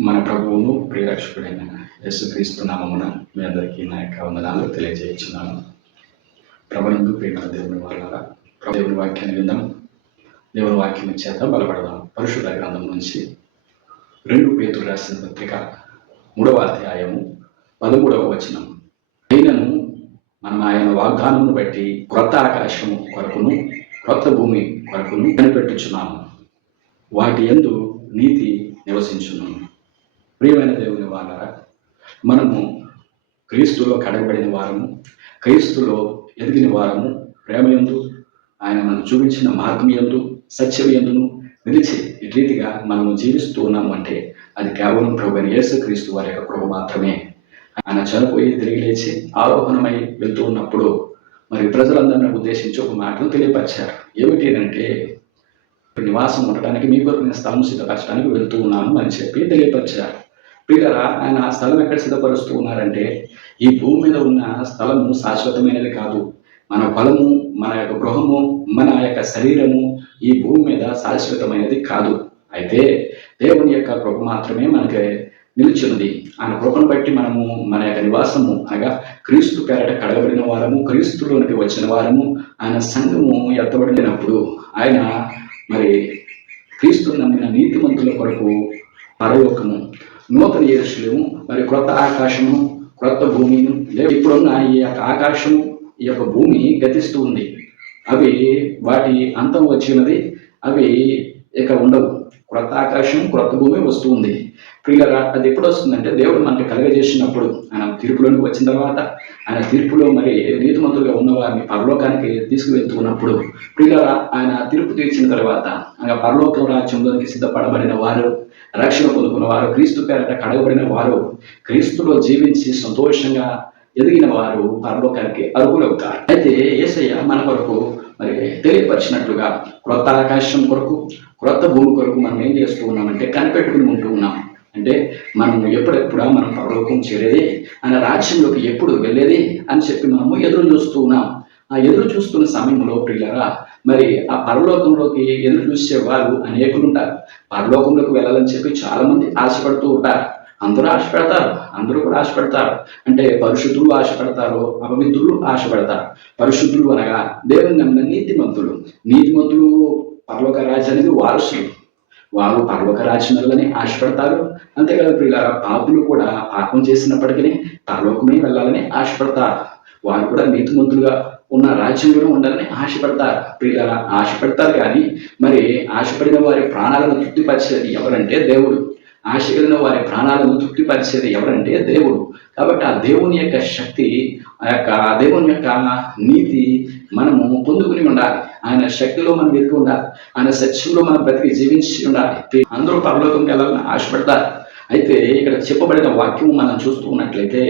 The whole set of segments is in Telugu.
మన ప్రభువును ప్రియరక్షకుడైన యేసుక్రీస్తు నామమున మీ అందరికీ నా యొక్క వందనాలు తెలియజేస్తున్నాను. ప్రభునందు ప్రేమ దేవుని వాళ్ళ దేవుని వాక్యాన్ని విందాం. దేవుని వాక్యం చేత బలపడదాం. పరిశుద్ధ గ్రంథం నుంచి రెండు పేతులు రాసిన పత్రిక మూడవ అధ్యాయము పదమూడవ వచనం. అయినను మనం ఆయన వాగ్దానమును బట్టి క్రొత్త ఆకాశము కొరకును క్రొత్త భూమి కొరకును కనిపెట్టుచున్నాము. వాటి యందు నీతి నివసించున్నాము ప్రియమైన దేవుని వాళ్ళరా మనము క్రీస్తులో కడగబడిన వారము క్రీస్తులో ఎదిగిన వారము ప్రేమ ఎందు ఆయన మనకు చూపించిన మార్గం ఎందు సత్యం ఎందును నిలిచి ఈ రీతిగా మనము జీవిస్తూ ఉన్నాము అంటే అది కేవలం ప్రభు యేసు క్రీస్తు వారి యొక్క కృప మాత్రమే. ఆయన చనిపోయి తిరిగి లేచి ఆరోహణమై వెళ్తూ ఉన్నప్పుడు మరి ప్రజలందరినీ ఉద్దేశించి ఒక మాటను తెలియపరిచారు. ఏమిటి అంటే నివాసం ఉండటానికి మీ కొరకు నేను స్థలం సిద్ధపరచడానికి వెళ్తూ ఉన్నాను అని చెప్పి తెలియపరిచారు. ప్రియులరా ఆయన ఆ స్థలం ఎక్కడ సిద్ధపరుస్తూ ఉన్నారంటే ఈ భూమి మీద ఉన్న స్థలము శాశ్వతమైనది కాదు. మన బలము మన యొక్క గృహము మన యొక్క శరీరము ఈ భూమి మీద శాశ్వతమైనది కాదు. అయితే దేవుని యొక్క కృప మాత్రమే మనకి నిలిచినది ఆయన కృపను బట్టి మనము మన యొక్క నివాసము అనగా క్రీస్తు పేరట కడగబడిన వారము క్రీస్తులోనికి వచ్చిన వారము ఆయన సంఘము ఎత్తబడినప్పుడు ఆయన మరి క్రీస్తు నమ్మిన నీతిమంతుల కొరకు పరలోకము నూతన యేరుశలేము మరి క్రొత్త ఆకాశము క్రొత్త భూమిను లేదా ఇప్పుడున్న ఈ యొక్క ఆకాశము ఈ యొక్క భూమి గతిస్తూ ఉంది. అవి వాటి అంతం వచ్చినది అవి ఇక ఉండవు. క్రొత్త ఆకాశం క్రొత్త భూమి వస్తూ ఉంది. ప్రియులరా అది ఎప్పుడు వస్తుందంటే దేవుడు మనకి కలగజేసినప్పుడు ఆయన తీర్పులోనికి వచ్చిన తర్వాత ఆయన తీర్పులో మరి నీతిమంతులుగా ఉన్న వారిని పరలోకానికి తీసుకువెళ్తున్నప్పుడు ప్రియులరా ఆయన తీర్పు తీర్చిన తర్వాత ఆయన పరలోక రాజ్యంలోనికి సిద్ధపడబడిన వారు రక్షణ పొందుకున్న వారు క్రీస్తు పేరట కడగబడిన వారు క్రీస్తులో జీవించి సంతోషంగా ఎదిగిన వారు పరలోకానికి అర్హులవుతారు. అయితే ఏసయ్య మన కొరకు మరి తెలియపరిచినట్లుగా క్రొత్త ఆకాశం కొరకు క్రొత్త భూమి కొరకు మనం ఏం చేస్తూ ఉన్నామంటే కనిపెట్టుకుని ఉంటూ ఉన్నాం. అంటే మనం ఎప్పుడెప్పుడా మనం పరలోకం చేరేది ఆయన రాజ్యంలోకి ఎప్పుడు వెళ్ళేది అని చెప్పి మనము ఎదురు చూస్తూ ఉన్నాం. ఆ ఎదురు చూస్తున్న సమయంలో ప్రియులరా మరి ఆ పరలోకంలోకి ఎదురు చూసే వారు అనేకులు ఉంటారు. పరలోకంలోకి వెళ్ళాలని చెప్పి చాలా మంది ఆశపడుతూ ఉంటారు. అందరూ ఆశపడతారు అందరూ కూడా ఆశపడతారు. అంటే పరిశుద్ధులు ఆశపడతారు అపవిత్రులు ఆశపడతారు. పరిశుద్ధులు అనగా దేవుని నమ్మిన నీతిమంతులు. నీతిమంతులు పరలోక రాజ్యానికి వారసులు. వారు పరలోక రాజ్యం ఆశపడతారు. అంతేకాదు ప్రియులారా పాపులు కూడా పాపం చేసినప్పటికీ పరలోకమే వెళ్ళాలని ఆశపడతారు. వారు కూడా నీతిమంతులుగా ఉన్న రాజ్యంలో ఉండాలని ఆశపడతారు. ప్రియుల ఆశపడతారు కానీ మరి ఆశపడిన వారి ప్రాణాలను తృప్తిపరిచేది ఎవరంటే దేవుడు. ఆశ కలిగిన వారి ప్రాణాలను తృప్తిపరిచేది ఎవరంటే దేవుడు. కాబట్టి ఆ దేవుని యొక్క శక్తి ఆ యొక్క ఆ దేవుని యొక్క నీతి మనము పొందుకుని ఉండాలి. ఆయన శక్తిలో మనం వెతికి ఉండాలి. ఆయన సత్యంలో మనం బ్రతికి జీవించి ఉండాలి. అందరూ పరలోకంకి వెళ్ళాలని ఆశపడతారు. అయితే ఇక్కడ చెప్పబడిన వాక్యం మనం చూస్తూ ఉన్నట్లయితే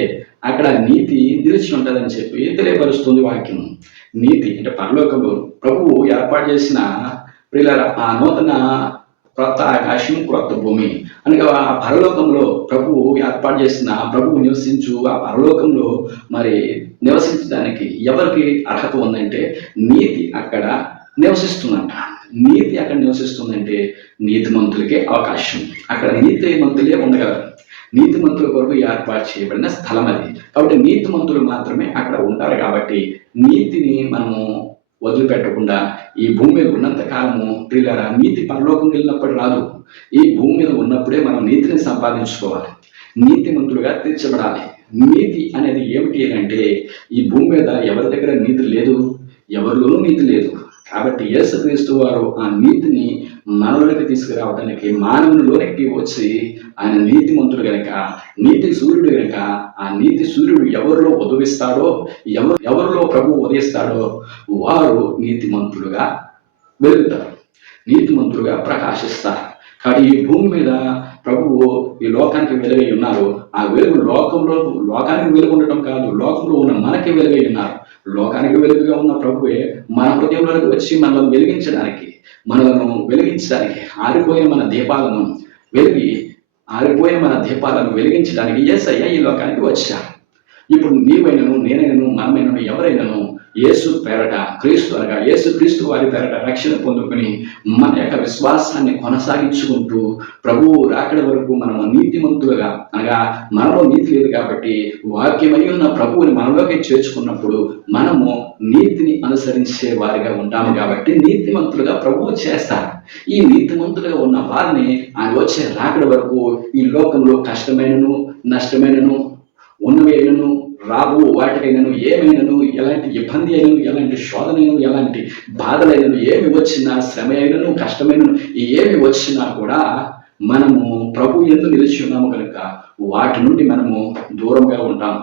అక్కడ నీతి నిలిచి ఉంటుందని చెప్పి తెలియపరుస్తుంది వాక్యం. నీతి అంటే పరలోకంలో ప్రభువు ఏర్పాటు చేసిన ప్రియుల ఆ నూతన క్రొత్త ఆకాశం క్రొత్త భూమి అనగా ఆ పరలోకంలో ప్రభువు ఏర్పాటు చేసిన ప్రభువు నివసించు ఆ పరలోకంలో మరి నివసించడానికి ఎవరికి అర్హత ఉందంటే నీతి అక్కడ నివసిస్తుందంట. నీతి అక్కడ నివసిస్తుందంటే నీతిమంతులకే అవకాశం. అక్కడ నీతిమంతులే ఉండగలరు. నీతిమంతుల కొరకు ఏర్పాటు చేయబడిన స్థలం అది. కాబట్టి నీతిమంతులు మాత్రమే అక్కడ ఉంటారు కాబట్టి నీతిని మనము వదిలిపెట్టకుండా ఈ భూమి మీద ఉన్నంత కాలము ప్రియులారా నీతి పరలోకం వెళ్ళినప్పుడు రాదు. ఈ భూమి మీద ఉన్నప్పుడే మనం నీతిని సంపాదించుకోవాలి. నీతిమంతులుగా తీర్చబడాలి. నీతి అనేది ఏమిటి అంటే ఈ భూమి మీద ఎవరి దగ్గర నీతి లేదు? ఎవరిలోనూ నీతి లేదు. కాబట్టి యేసుక్రీస్తు వారు ఆ నీతిని మనలోకి తీసుకురావడానికి మానవునిలోనికి వచ్చి ఆయన నీతిమంతుడు గనక నీతి సూర్యుడు గనక ఆ నీతి సూర్యుడు ఎవరిలో ఉదవిస్తాడో ఎవరు ఎవరిలో ప్రభు ఉదయిస్తాడో వారు నీతిమంతులుగా వెలుగుతారు. నీతిమంతులుగా ప్రకాశిస్తారు. కాబట్టి ఈ భూమి మీద ప్రభువు ఈ లోకానికి వెలుగై ఉన్నారు. ఆ వెలుగు లోకంలో లోకానికి వెలుగు ఉండటం కాదు లోకంలో ఉన్న మనకి వెలుగై ఉన్నారు. లోకానికి వెలుగుగా ఉన్న ప్రభువే మన హృదయంలోకి వచ్చి మనల్ని వెలిగించడానికి మనలను వెలిగించడానికి ఆరిపోయిన మన దీపాలను వెలిగి ఆరిపోయిన మన దీపాలను వెలిగించడానికి ఏసయ్య ఈ లోకానికి వచ్చారు ఇప్పుడు నీవైనను నేనైనను మనమైనను ఎవరైనాను యేసు పేరట క్రీస్తు అనగా యేసు క్రీస్తు వారి పేరట రక్షణ పొందుకొని మన యొక్క విశ్వాసాన్ని కొనసాగించుకుంటూ ప్రభువు రాకడ వరకు మనము నీతిమంతులుగా అనగా మనలో నీతి లేదు కాబట్టి వాక్యమై ఉన్న ప్రభువుని మనలోకి చేర్చుకున్నప్పుడు మనము నీతిని అనుసరించే వారిగా ఉంటాము కాబట్టి నీతిమంతులుగా ప్రభువు చేస్తారు. ఈ నీతిమంతులుగా ఉన్న వారిని ఆయన వచ్చే రాకడ వరకు ఈ లోకంలో కష్టమైనను నష్టమైనను ఉన్నవేనను రావు వాటికైనను ఏమైనను ఎలాంటి ఇబ్బంది అయినను ఎలాంటి శోధనైనను ఎలాంటి బాధలైనను ఏమి వచ్చినా శ్రమ అయినను కష్టమైనను ఏమి వచ్చినా కూడా మనము ప్రభు ఎందు నిలిచి ఉన్నాము కనుక వాటి నుండి మనము దూరంగా ఉంటాం.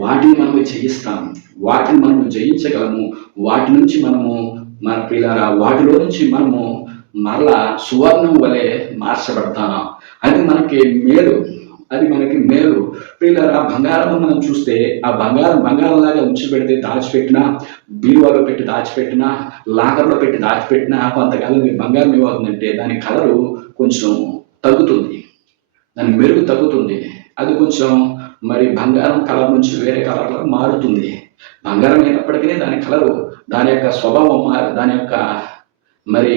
వాటిని మనము జయిస్తాం. వాటిని మనము జయించగలము. వాటి నుంచి మనము మన పిల్లరా వాటిలో నుంచి మనము మరలా సువర్ణం వలె మార్చబడతాం. అది మనకి మేలు. అది మనకి మేలు. పిల్లరా బంగారం మనం చూస్తే ఆ బంగారం బంగారం లాగా ఉంచి పెడితే దాచిపెట్టినా బీరువాలో పెట్టి దాచిపెట్టినా లాకర్లో పెట్టి దాచిపెట్టినా కొంతకాలం మీ బంగారం ఏమవుతుందంటే దాని కలరు కొంచెం తగ్గుతుంది. దాని మెరుగు తగ్గుతుంది. అది కొంచెం మరి బంగారం కలర్ నుంచి వేరే కలర్లో మారుతుంది. బంగారం అయినప్పటికీ దాని కలరు దాని యొక్క స్వభావం మారి దాని యొక్క మరి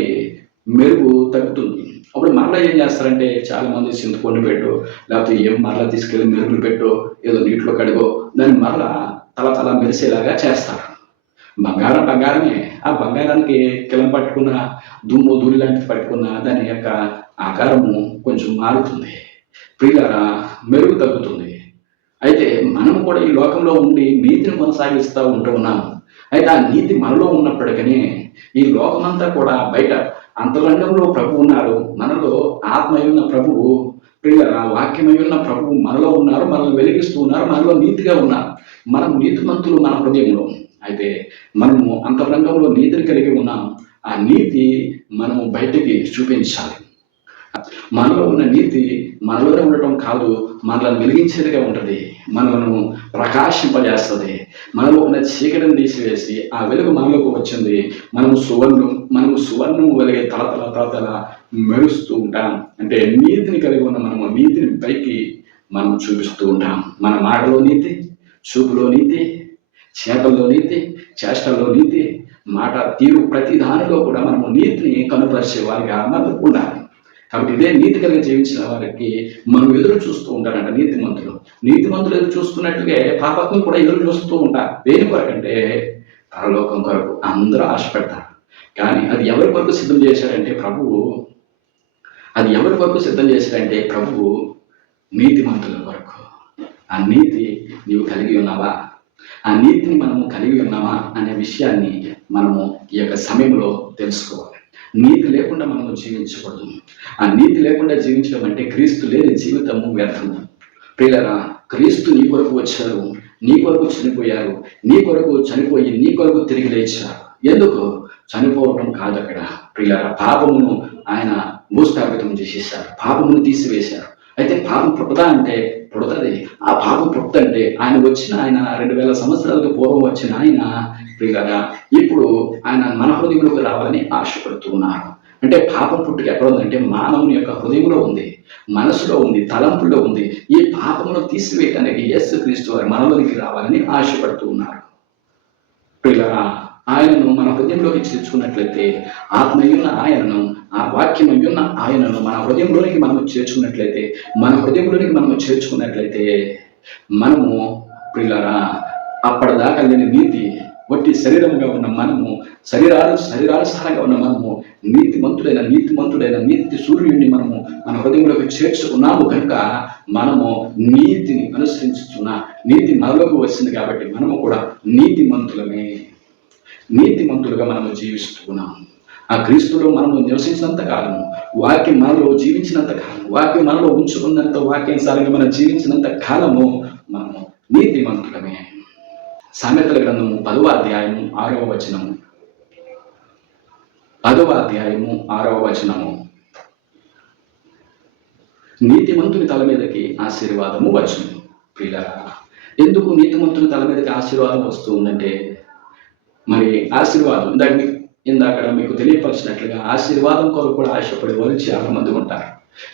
మెరుగు తగ్గుతుంది. అప్పుడు మరలా ఏం చేస్తారంటే చాలా మంది చింతపండు పెట్టు లేకపోతే ఏం మరలా తీసుకెళ్ళి మెరుగులు పెట్టు ఏదో నీటిలో కడుగో దాన్ని మరలా తల తల మెరిసేలాగా చేస్తారు. బంగారం బంగారమే. ఆ బంగారానికి కిలం పట్టుకున్న దుమ్ము ధూళి లాంటిది పట్టుకున్న దాని యొక్క ఆకారము కొంచెం మారుతుంది. ప్రియులారా మెరుగు తగ్గుతుంది. అయితే మనం కూడా ఈ లోకంలో ఉండి నీతిని కొనసాగిస్తూ ఉంటూ ఉన్నాము అయితే ఆ నీతి మనలో ఉన్నప్పటికీ ఈ లోకమంతా కూడా బయట అంతరంగంలో ప్రభు ఉన్నారు మనలో ఆత్మై ఉన్న ప్రభువు ప్రియ వాక్యమై ఉన్న ప్రభువు మనలో ఉన్నారు మనల్ని వెలిగిస్తూ ఉన్నారు మనలో నీతిగా ఉన్నారు. మనం నీతిమంతులు మన హృదయంలో. అయితే మనము అంతరంగంలో నీతిని కలిగి ఉన్నాం. ఆ నీతి మనము బయటికి చూపించాలి. మనలో ఉన్న నీతి మనలోనే ఉండటం కాదు మనల్ని వెలిగించేదిగా ఉంటుంది. మనలను ప్రకాశింపజేస్తుంది. మనలో ఉన్న చీకటిని తీసివేసి ఆ వెలుగు మనలోకి వచ్చింది. మనము సువర్ణం మనము సువర్ణము వెలిగే తల తల తల తల మెరుస్తూ ఉంటాం. అంటే నీతిని కలిగి ఉన్న మనము నీతిని పైకి మనం చూపిస్తూ ఉంటాం. మన మాటలో నీతి చూపులో నీతి చేతల్లో నీతి చేష్టల్లో నీతి మాట తీరు ప్రతి దానిలో కూడా మనము నీతిని కనుపరిచే వారిగా మనం ఉండాలి. కాబట్టి ఇదే నీతి కలిగి జీవించిన వారికి మనం ఎదురు చూస్తూ ఉంటారంట నీతి మంత్రులు నీతి మంత్రులు ఎదురు చూస్తున్నట్లుగా పాపత్వం కూడా ఎదురు చూస్తూ ఉంటారు. దేని కొరకంటే పరలోకం కొరకు అందరూ ఆశపడతారు. కానీ అది ఎవరి కొరకు సిద్ధం చేశారంటే ప్రభువు అది ఎవరి కొరకు సిద్ధం చేశారంటే ప్రభువు నీతిమంతుల కొరకు. ఆ నీతి నీవు కలిగి ఉన్నావా? ఆ నీతిని మనము కలిగి ఉన్నామా? అనే విషయాన్ని మనము ఈ యొక్క సమయంలో తెలుసుకోవాలి. నీతి లేకుండా మనము జీవించకూడదు ఆ నీతి లేకుండా జీవించడం అంటే క్రీస్తు లేని జీవితము వ్యర్థము. పిల్లరా క్రీస్తు నీ కొరకు వచ్చారు నీ కొరకు చనిపోయారు నీ కొరకు చనిపోయి నీ కొరకు తిరిగి లేచారు. ఎందుకు? చనిపోవడం కాదు అక్కడ. ప్రియులరా పాపమును ఆయన భూస్థాపితం చేసేసారు. పాపమును తీసివేశారు. అయితే పాపం పుట్టదా అంటే పుడతది. ఆ పాప పుట్టంటే ఆయన వచ్చిన ఆయన రెండు వేల సంవత్సరాలకు పూర్వం వచ్చిన ఆయన ప్రియులరా ఇప్పుడు ఆయన మన హృదయంలోకి రావాలని ఆశపడుతున్నారు అంటే పాపం పుట్టుక ఎక్కడ ఉందంటే మానవుని యొక్క హృదయంలో ఉంది. మనసులో ఉంది తలంపుల్లో ఉంది. ఈ పాపమును తీసివేయటానికి యస్సు క్రీస్తు వారి మనలోనికి రావాలని ఆశపడుతూ ఉన్నారు. ప్రియులరా ఆయనను మన హృదయంలోకి చేర్చుకున్నట్లయితే ఆత్మయున్న ఆయనను ఆ వాక్యమయ్యున్న ఆయనను మన హృదయంలోనికి మనము చేర్చుకున్నట్లయితే మన హృదయంలోనికి మనము చేర్చుకున్నట్లయితే మనము ప్రిల్లరా అప్పటిదాకా లేని నీతి వట్టి శరీరముగా ఉన్న మనము శరీరాలు శరీరానుసారంగా ఉన్న మనము నీతిమంతుడైన నీతిమంతుడైన నీతి సూర్యుడిని మనము మన హృదయంలోకి చేర్చుకున్నాము కనుక మనము నీతిని అనుసరించుతున్న నీతి మనలోకి వచ్చింది కాబట్టి మనము కూడా నీతిమంతులమే. నీతిమంతులుగా మనము జీవిస్తున్నాం ఆ క్రీస్తులో మనము నివసించినంత కాలము వాక్యం మనలో జీవించినంత కాలం వాక్యం మనలో ఉంచుకున్నంత వాక్యానుసారంగా మనం జీవించినంత కాలము మనము నీతిమంతులమే. సామెతల గ్రంథము పదవ అధ్యాయము ఆరవ వచనము. పదవ అధ్యాయము ఆరవ వచనము. నీతిమంతుని తల మీదకి ఆశీర్వాదము వచ్చును ప్రియులరా ఎందుకు నీతిమంతుని తల మీదకి ఆశీర్వాదం వస్తూ ఉందంటే మరి ఆశీర్వాదం. ఇందాక మీకు ఇందాక మీకు తెలియపరిచినట్లుగా ఆశీర్వాదం కొరకు కూడా ఆశపడే వారు చాలా మంది ఉంటారు.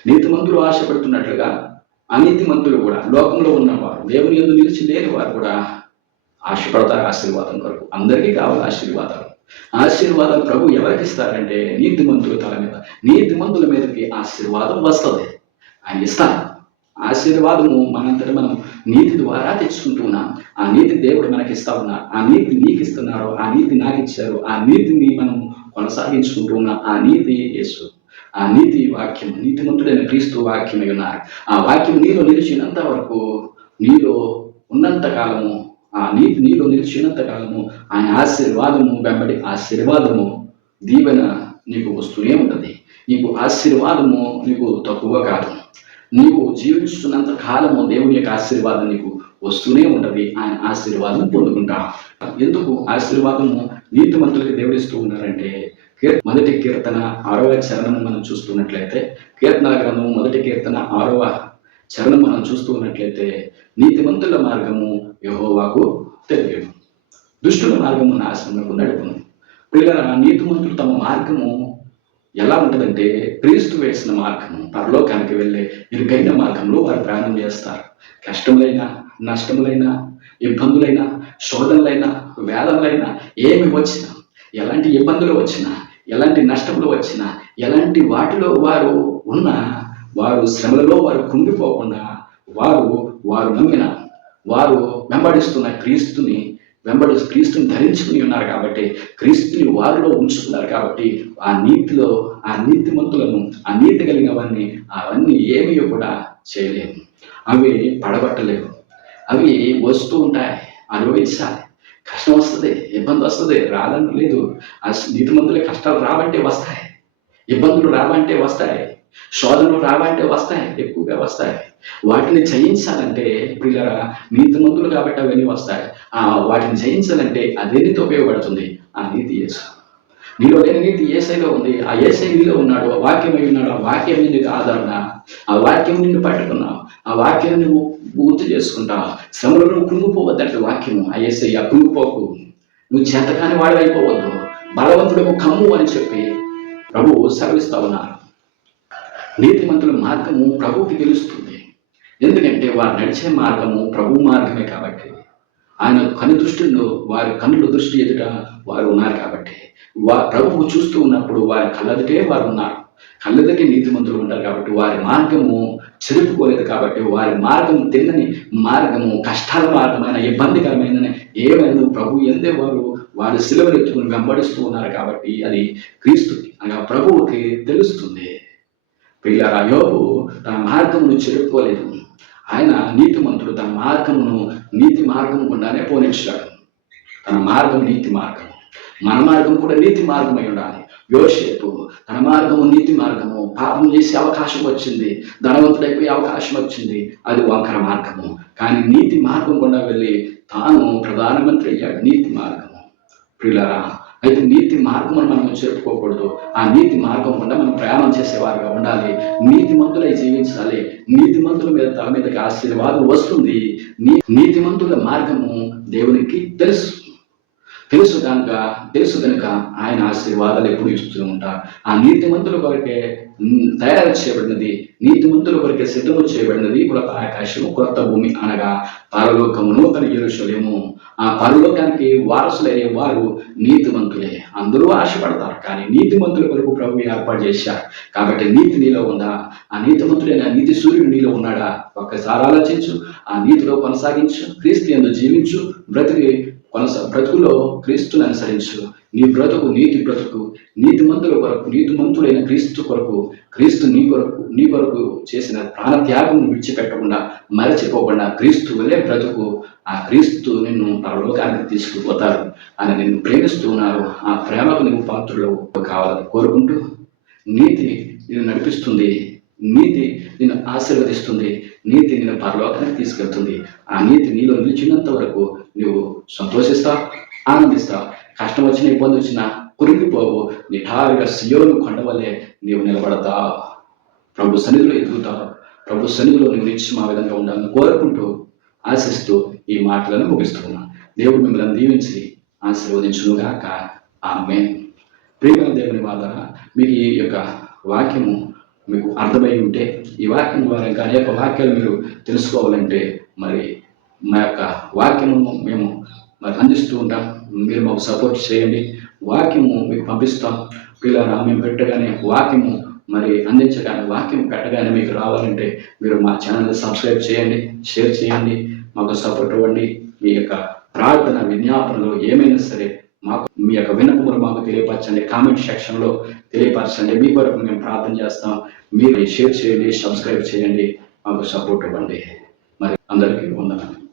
నీతిమంతులు ఆశపడుతున్నట్లుగా అనీతిమంతులు కూడా లోకంలో ఉన్నవారు దేవుని ఎందు నిలిచి లేని వారు కూడా ఆశపడతారు ఆశీర్వాదం కొరకు. అందరికీ కావాలి ఆశీర్వాదాలు ఆశీర్వాదం ప్రభు ఎవరికి ఇస్తారంటే నీతి మంతుల తల మీద. నీతి మందుల మీదకి ఆశీర్వాదం వస్తుంది. ఆయన ఇస్తారు ఆశీర్వాదము మనంతట మనం నీతి ద్వారా తెచ్చుకుంటున్నాం ఆ నీతి దేవుడు మనకి ఇస్తా ఉన్నా ఆ నీతి నీకు ఇస్తున్నారు ఆ నీతి నాకు ఇచ్చారు ఆ నీతిని మనం కొనసాగించుకుంటూ ఉన్నాం. ఆ నీతి యేసు. ఆ నీతి వాక్యం. నీతిమంతుడైన క్రీస్తు వాక్యమై ఉన్నారు. ఆ వాక్యం నీలో నిలిచినంత వరకు నీలో ఉన్నంత కాలము ఆ నీతి నీలో నిలిచినంత కాలము ఆయన ఆశీర్వాదము వెంబడి ఆశీర్వాదము దీవెన నీకు వస్తూనే ఉంటుంది. నీకు ఆశీర్వాదము నీకు తక్కువ కాదు. నీవు జీవిస్తున్నంత కాలము దేవుని యొక్క ఆశీర్వాదం నీకు వస్తూనే ఉంటది. ఆయన ఆశీర్వాదం పొందుకుంటా. ఎందుకు ఆశీర్వాదము నీతి నీతిమంతులకి దేవుడిస్తూ ఉన్నారంటే మొదటి కీర్తన ఆరవ చరణం మనం చూస్తున్నట్లయితే కీర్తన గ్రంథము మొదటి కీర్తన ఆరవ చరణం మనం చూస్తూ ఉన్నట్లయితే నీతిమంతుల మార్గము యహోవాకు తెలియదు. దుష్టుల మార్గము నాశనకు నడుపును. పిల్లల నీతిమంతులు తమ మార్గము ఎలా ఉంటుందంటే క్రీస్తు వేసిన మార్గం పరలోకానికి వెళ్ళే ఇరుకైన మార్గంలో వారు ప్రయాణం చేస్తారు. కష్టములైనా నష్టములైనా ఇబ్బందులైనా శోధనలైనా వేదనలైన ఏమి వచ్చినా ఎలాంటి ఇబ్బందులు వచ్చినా ఎలాంటి నష్టములు వచ్చినా ఎలాంటి వాటిలో వారు ఉన్నా వారు శ్రమలలో వారు కుంగిపోకుండా వారు వారు నమ్మిన వారు వెంబడిస్తున్న క్రీస్తుని వెంబడి క్రీస్తుని ధరించుకుని ఉన్నారు కాబట్టి క్రీస్తుని వారిలో ఉంచుకున్నారు కాబట్టి ఆ నీతిలో ఆ నీతిమంతులను ఆ నీతి కలిగినవన్నీ అవన్నీ ఏమీ కూడా చేయలేము. అవి పడబట్టలేవు అవి వస్తూ ఉంటాయి అనుభవించాలి. కష్టం వస్తుంది ఇబ్బంది వస్తుంది రాదని లేదు. ఆ నీతిమంతుల కష్టాలు రావంటే వస్తాయి. ఇబ్బందులు రావంటే వస్తాయి. శోధనలు రావంటే వస్తాయి ఎక్కువగా వస్తాయి. వాటిని జయించాలంటే పిల్లరా నీతి మందులు కాబట్టి అవన్నీ వస్తాయి. ఆ వాటిని జయించాలంటే అదే నీతి ఉపయోగపడుతుంది? ఆ నీతి యేసు. నీలో లేని నీతి ఏసైలో ఉంది. ఆ ఏసై నీలో ఉన్నాడు. ఆ వాక్యం అయి ఉన్నాడు. ఆ వాక్యం నీకు ఆదరణ. ఆ వాక్యం నిన్ను పట్టుకున్నావు. ఆ వాక్యం నువ్వు గుర్తు చేసుకుంటావు. శ్రమలో నువ్వు కృంగిపోవద్దంటే వాక్యము. ఆ ఏసై ఆ కుంగిపోకు. నువ్వు చేతకాని వాడైపోవద్దు బలవంతుడకు కమ్ము అని చెప్పి ప్రభువు సెలవిస్తా ఉన్నారు. నీతిమంతుల మార్గము ప్రభువుకి తెలుస్తుంది. ఎందుకంటే వారు నడిచే మార్గము ప్రభు మార్గమే కాబట్టి. ఆయన కను దృష్టిలో వారి కన్నుల దృష్టి ఎదుట వారు ఉన్నారు కాబట్టి. వా ప్రభువు చూస్తూ ఉన్నప్పుడు వారి కళ్ళెదుటే వారు ఉన్నారు. కళ్ళెదటి నీతిమంతులు ఉంటారు కాబట్టి వారి మార్గము చెరుపుకోలేదు కాబట్టి వారి మార్గం తిన్నని మార్గము కష్టాల మార్గమైన ఇబ్బందికరమైన ఏమైనా ప్రభు ఎందే వారు వారి సిలువను ఎత్తుకుని వెంబడిస్తూ ఉన్నారు కాబట్టి అది క్రీస్తుకి అనగా ప్రభువుకి తెలుస్తుంది. పిల్లరా యోగు తన మార్గమును చెరుపుకోలేదు. ఆయన నీతిమంతుడు తన మార్గమును నీతి మార్గం గుండానే పోనిచ్చాడు. తన మార్గం నీతి మార్గం మన మార్గం కూడా నీతి మార్గమై ఉండాలి. యోసేపు తన మార్గము నీతి మార్గము పాపం చేసే అవకాశం వచ్చింది. ధనవంతుడైపోయే అవకాశం వచ్చింది. అది వంకర మార్గము. కానీ నీతి మార్గం గుండా వెళ్ళి తాను ప్రధానమంత్రి అయ్యాడు. నీతి మార్గము. ప్రిలరా అయితే నీతి మార్గం మనం చెప్పుకోకూడదు. ఆ నీతి మార్గం గుండా మనం ప్రయాణం చేసేవారుగా ఉండాలి. నీతి మంతులై జీవించాలి. నీతి మంతుల మీద తల మీదకి ఆశీర్వాదం వస్తుంది. నీ నీతిమంతుల మార్గము దేవునికి తెలుసు. తెలుసు కనుక తెలుసు కనుక ఆయన ఆశీర్వాదాలు ఎప్పుడు ఇస్తూ ఉంటారు. ఆ నీతి మంతుల కొరకే తయారు చేయబడినది నీతిమంతుల కొరకే సిద్ధము చేయబడినది కొత్త ఆకాశము కొత్త భూమి అనగా పరలోకము నూతన ఎరుషలేము ఆ పరలోకానికి వారసులయ్యే వారు నీతిమంతులే. అందరూ ఆశపడతారు కానీ నీతిమంతుల కొరకు ప్రభు ఏర్పాటు చేశారు కాబట్టి నీతి నీలో ఉందా? ఆ నీతిమంతుడైన నీతి సూర్యుడు నీలో ఉన్నాడా? ఒక్కసారి ఆలోచించు. ఆ నీతిలో కొనసాగించు. క్రీస్తు ఎందు జీవించు. బ్రతికి కొనస బ్రతుకులో క్రీస్తుని అనుసరించు. నీ బ్రతుకు నీతి బ్రతుకు నీతి మంతుల కొరకు నీతి మంతులైన క్రీస్తు కొరకు క్రీస్తు నీ కొరకు నీ కొరకు చేసిన ప్రాణత్యాగం విడిచిపెట్టకుండా మరచిపోకుండా క్రీస్తు వలే బ్రతుకు. ఆ క్రీస్తు నిన్ను పరలోకానికి తీసుకుపోతారు అని నిన్ను ప్రేమిస్తూ ఉన్నారు. ఆ ప్రేమకు నువ్వు పాత్రలో కావాలని కోరుకుంటూ నీతి నిన్ను నడిపిస్తుంది. నీతి నిన్ను ఆశీర్వదిస్తుంది. నీతి నిన్ను పరలోకానికి తీసుకెళ్తుంది. ఆ నీతి నీలో నిలిచినంత వరకు నువ్వు సంతోషిస్తా ఆనందిస్తా. కష్టం వచ్చిన ఇబ్బంది వచ్చినా కురిగిపోవు నిఠారుగా సియోను కొండవల్లే నీవు నిలబడతా. ప్రభు సన్నిధిలో ఎదుగుతావు. ప్రభు సన్నిధిలో నువ్వు నిత్యం ఆ విధంగా ఉండాలని కోరుకుంటూ ఆశిస్తూ ఈ మాటలను ముగిస్తున్నా దేవుడు మిమ్మల్ని దీవించి ఆశీర్వదించుగాక ఆమె ప్రియమైన దేవుని వాదన మీకు ఈ యొక్క వాక్యము మీకు అర్థమై ఉంటే ఈ వాక్యం ద్వారా ఇంకా అనేక వాక్యాలు మీరు తెలుసుకోవాలంటే మరి మా యొక్క వాక్యము మేము మరి అందిస్తూ ఉంటాం. మీరు మాకు సపోర్ట్ చేయండి. వాక్యము మీకు పంపిస్తాం. పిల్లరా మేము పెట్టగానే వాక్యము మరి అందించగానే వాక్యం పెట్టగానే మీకు రావాలంటే మీరు మా ఛానల్ సబ్స్క్రైబ్ చేయండి షేర్ చేయండి మాకు సపోర్ట్ ఇవ్వండి మీ యొక్క ప్రార్థన విజ్ఞాపనలు ఏమైనా సరే మాకు మీ యొక్క విన్నపములు మాకు తెలియపరచండి. కామెంట్ సెక్షన్లో తెలియపరచండి. మీ కొరకు మేము ప్రార్థన చేస్తాం. మీరు షేర్ చేయండి సబ్స్క్రైబ్ చేయండి. మాకు సపోర్ట్ ఇవ్వండి మరి అందరికీ వందనాలు.